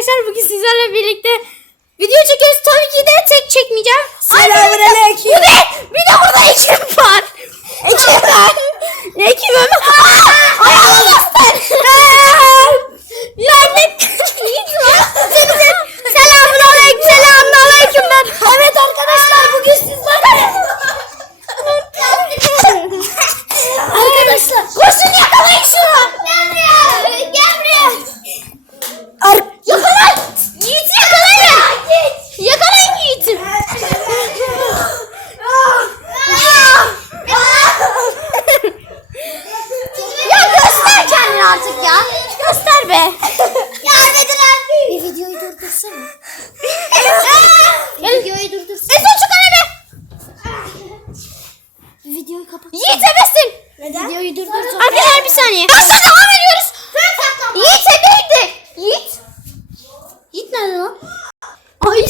arkadaşlar bugün sizlerle birlikte video çekiyoruz. Tabii ki de tek çekmeyeceğim. Selamünaleyküm. Bu ne? Bir de burada ekip var. Ekip var. Ne ekibi Gel. Videoyu durdursana. Eson çık önüme. Videoyu kapat. Yiğit ebesin. Videoyu durdursana. Arkadaşlar bir saniye. Başla devam ediyoruz. Yiğit ebeydi. Yiğit. Yiğit nerede lan? Ay.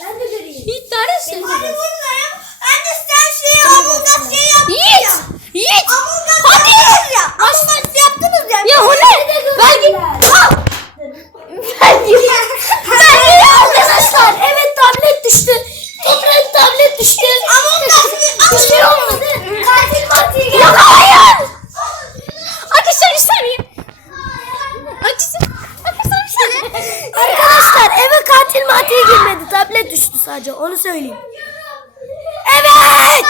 Ben de göreyim. Yiğit neredesin? Anne sen şey Among şey yap. Yiğit. Yiğit. Hadi. Among Us yaptınız ya. Ya o ne? Belki... Al. Belki... Belki arkadaşlar. Evet tablet düştü. Toprak tablet düştü. Among Us. Bir şey olmadı. Katil partiye gel. Yakalayın. Arkadaşlar bir saniye. Arkadaşlar, arkadaşlar bir saniye. Arkadaşlar eve katil matiye girmedi. Tablet düştü sadece onu söyleyeyim. Evet.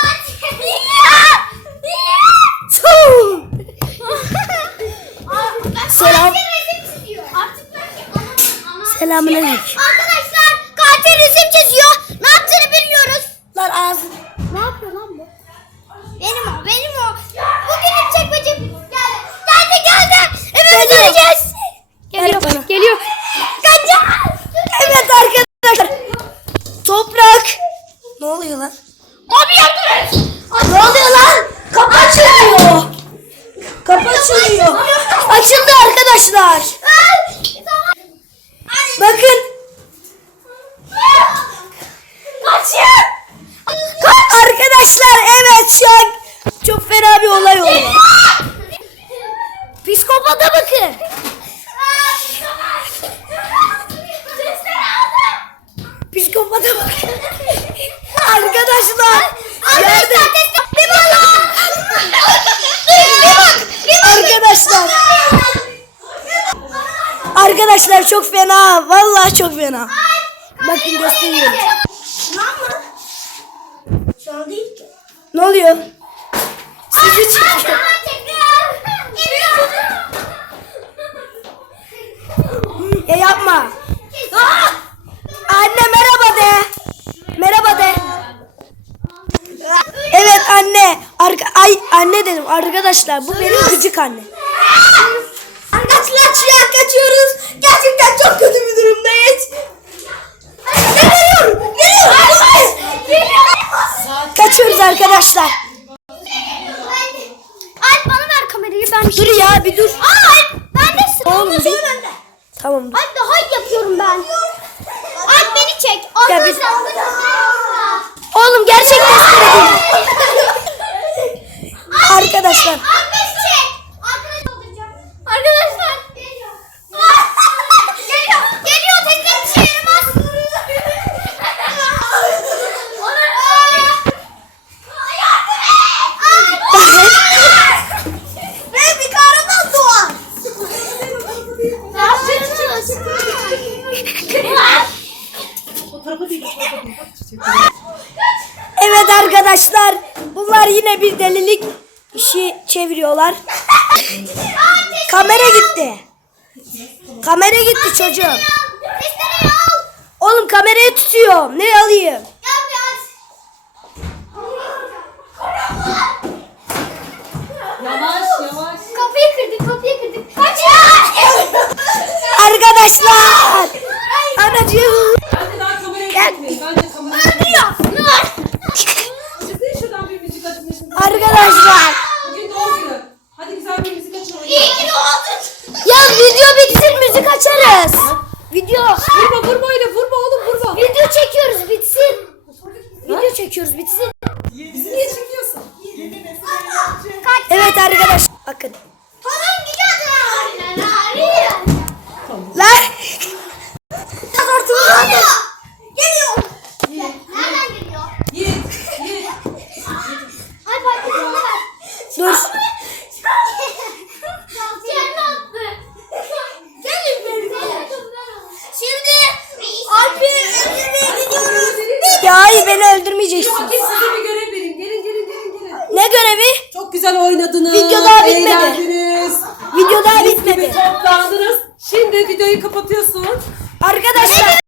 Selam. Selamünaleyküm. Arkadaşlar katil resim çiziyor. Ne yaptığını bilmiyoruz. Lan ağzı. Ne yapıyor lan bu? Benim o, benim o. Bugün çekmece geldi. Geldi geldi. Evet Geliyor. göreceğiz. Geliyor bana. Geliyor. Kaçacağız. Evet arkadaşlar. Toprak. Ne oluyor lan? Abi yardım. Ne oluyor lan? Kapı açılıyor. Kapı açılıyor. Açıldı arkadaşlar. Arkadaşlar. Yardım. Arkadaşlar. Arkadaşlar çok fena. Vallahi çok fena. Bakın gösteriyorum. Şu an değil ki. Ne oluyor? Sizi çekiyor. Ya yapma. Anne merhaba de. Merhaba de. Evet anne. Arka ay anne dedim arkadaşlar bu benim gıcık anne. Arkadaşlar çırak kaçıyoruz. Gerçekten çok kötü bir durumdayız. Geliyorum. Geliyorum. Kaçıyoruz arkadaşlar. Alp bana ver kamerayı ben bir şey. Dur ya bir dur. Alp ben de sıra. Oğlum, bir- bende. Tamam. Alp daha yapıyorum ben. Alp beni çek. Ya Arkadaşlar. Oğlum gerçekten. Arkadaşlar. Arkadaşlar? Evet arkadaşlar. Bunlar yine bir delilik işi çeviriyorlar. Kamera gitti. Kamera gitti çocuğum. Oğlum kamerayı tutuyor. Ne alayım? Yavaş yavaş. Kapıyı kırdık, kapıyı kırdık. Kaçın! Arkadaşlar. Anacığım. Evet arkadaş. Bakın. Hanım gidiyordu. Lan. Ortamı aldı. Geliyor. Nereden geliyor? Ay patlıcanı ver. Dur. Kendi attı. Gelin benimle. Şimdi Alp'i öldürmeye gidiyoruz. Ya hayır beni öldürmeyeceksin. Güzel oynadınız. Video daha bitmedi. Eğlendiniz. Video daha bitmedi. toplandınız. Şimdi videoyu kapatıyorsun. Arkadaşlar